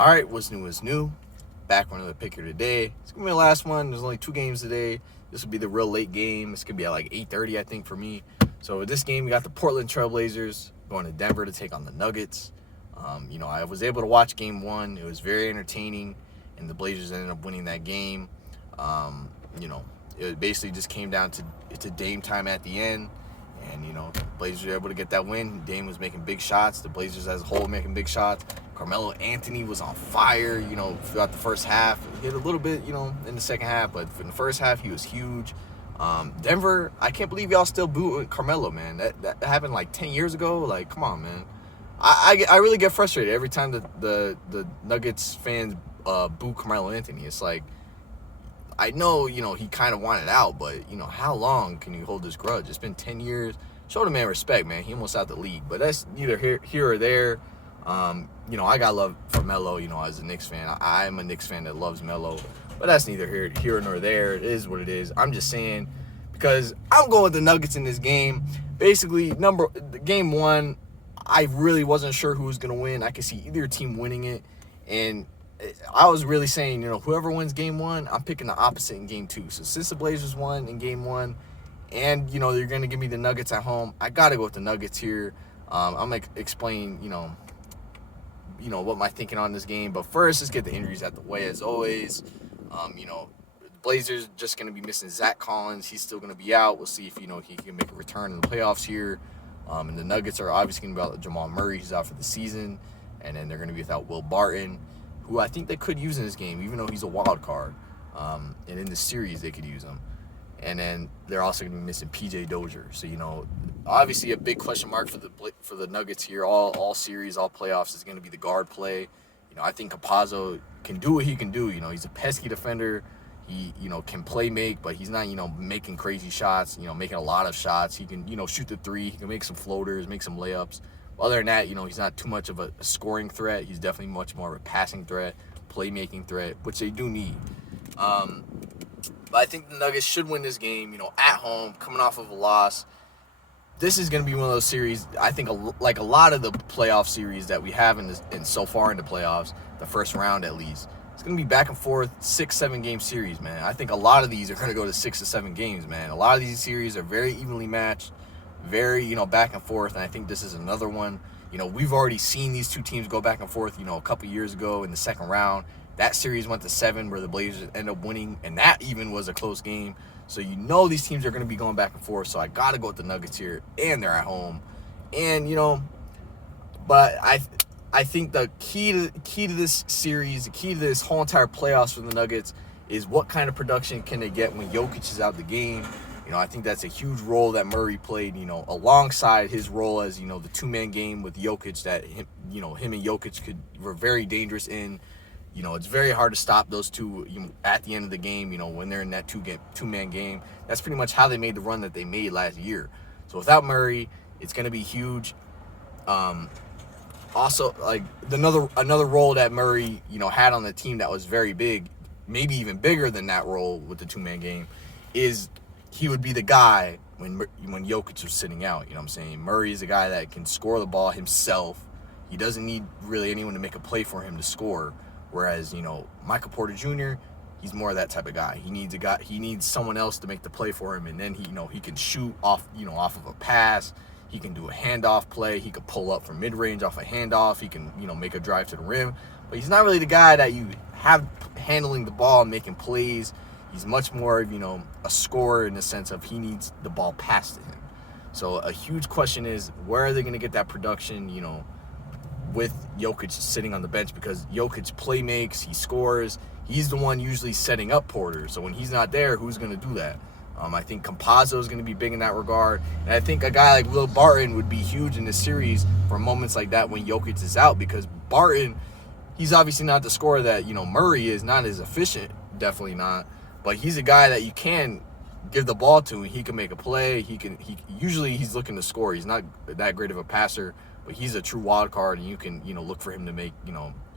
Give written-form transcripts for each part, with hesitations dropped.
All right, what's new is new. Back with another picker today. It's gonna be the last one. There's only 2 games today. This will be the real late game. It's gonna be at like 8:30, I think, for me. So with this game, we got the Portland Trailblazers going to Denver to take on the Nuggets. I was able to watch game one. It was very entertaining, and the Blazers ended up winning that game. It basically just came down to Dame time at the end. And, Blazers were able to get that win. Dame was making big shots. The Blazers as a whole making big shots. Carmelo Anthony was on fire, throughout the first half. He hit a little bit, in the second half. But in the first half, he was huge. Denver, I can't believe y'all still booing Carmelo, man. That happened like 10 years ago. Like, come on, man. I really get frustrated every time the Nuggets fans boo Carmelo Anthony. It's like, I know, he kind of wanted out, but, how long can you hold this grudge? It's been 10 years. Show the man respect, man. He almost out the league, but that's neither here or there. I got love for Melo, as a Knicks fan. I'm a Knicks fan that loves Melo, but that's neither here nor there. It is what it is. I'm just saying, because I'm going with the Nuggets in this game. Basically, game one, I really wasn't sure who was going to win. I could see either team winning it, and I was really saying, whoever wins game one, I'm picking the opposite in game two. So since the Blazers won in game one, and, you're going to give me the Nuggets at home, I got to go with the Nuggets here. I'm going to explain, what my thinking on this game. But first, let's get the injuries out the way, as always. The Blazers just going to be missing Zach Collins. He's still going to be out. We'll see if, he can make a return in the playoffs here. And the Nuggets are obviously going to be without Jamal Murray. He's out for the season. And then they're going to be without Will Barton, who I think they could use in this game, even though he's a wild card. And in this series, they could use him. And then they're also going to be missing P.J. Dozier. So, obviously a big question mark for the Nuggets here. All series, all playoffs is going to be the guard play. I think Campazzo can do what he can do. He's a pesky defender. He, can make, but he's not, making crazy shots, making a lot of shots. He can, shoot the three. He can make some floaters, make some layups. Other than that, he's not too much of a scoring threat. He's definitely much more of a passing threat, playmaking threat, which they do need. But I think the Nuggets should win this game, at home, coming off of a loss. This is going to be one of those series, I think, like a lot of the playoff series that we have in so far in the playoffs, the first round at least. It's going to be back and forth, 6-7 game series, man. I think a lot of these are going to go to 6 to 7 games, man. A lot of these series are very evenly matched, very, back and forth, and I think this is another one. We've already seen these two teams go back and forth, a couple years ago in the second round. That series went to 7 where the Blazers ended up winning, and that even was a close game. So these teams are going to be going back and forth, so I got to go with the Nuggets here, and they're at home. And, but I think the key to this series, the key to this whole entire playoffs for the Nuggets is what kind of production can they get when Jokic is out the game. I think that's a huge role that Murray played, alongside his role as, the two-man game with Jokic that, him and Jokic were very dangerous in. It's very hard to stop those two at the end of the game, when they're in that two-man game. That's pretty much how they made the run that they made last year. So without Murray, it's going to be huge. Also, like, another role that Murray, had on the team that was very big, maybe even bigger than that role with the two-man game, is he would be the guy when Jokic was sitting out. You know what I'm saying? Murray is a guy that can score the ball himself. He doesn't need really anyone to make a play for him to score. Whereas, Michael Porter Jr., he's more of that type of guy. He needs someone else to make the play for him, and then he can shoot off of a pass. He can do a handoff play. He could pull up from mid-range off a handoff. He can, make a drive to the rim. But he's not really the guy that you have handling the ball and making plays. He's much more, a scorer in the sense of he needs the ball passed to him. So a huge question is, where are they going to get that production, with Jokic sitting on the bench? Because Jokic play makes, he scores. He's the one usually setting up Porter. So when he's not there, who's going to do that? I think Campazzo is going to be big in that regard. And I think a guy like Will Barton would be huge in this series for moments like that when Jokic is out, because Barton, he's obviously not the scorer that, Murray is, not as efficient, definitely not. But he's a guy that you can give the ball to, and he can make a play. Usually he's looking to score. He's not that great of a passer, but he's a true wild card, and you can, look for him to make,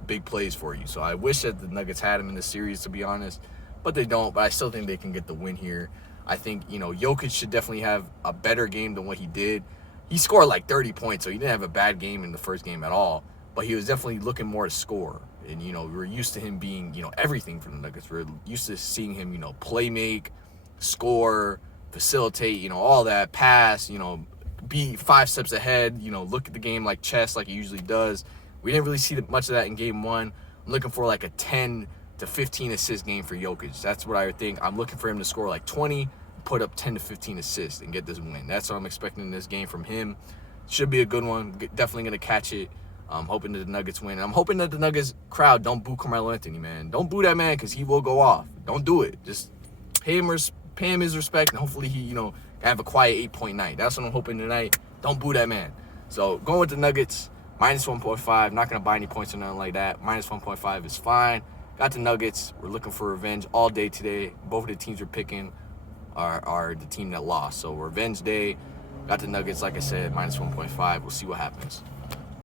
big plays for you. So I wish that the Nuggets had him in this series, to be honest, but they don't. But I still think they can get the win here. I think, Jokic should definitely have a better game than what he did. He scored like 30 points, so he didn't have a bad game in the first game at all. but he was definitely looking more to score. And, we were used to him being, everything for the Nuggets. We're used to seeing him, play make, score, facilitate, all that, pass, be 5 steps ahead, look at the game like chess like he usually does. We didn't really see much of that in game 1. I'm looking for like a 10 to 15 assist game for Jokic. That's what I would think. I'm looking for him to score like 20, put up 10 to 15 assists and get this win. That's what I'm expecting in this game from him. Should be a good one. Definitely going to catch it. I'm hoping that the Nuggets win. I'm hoping that the Nuggets crowd don't boo Carmelo Anthony, man. Don't boo that man because he will go off. Don't do it. Just pay him his respect, and hopefully he, have a quiet 8-point night. That's what I'm hoping tonight. Don't boo that man. So going with the Nuggets, minus 1.5. Not going to buy any points or nothing like that. Minus 1.5 is fine. Got the Nuggets. We're looking for revenge all day today. Both of the teams we're picking are the team that lost. So revenge day. Got the Nuggets, like I said, minus 1.5. We'll see what happens.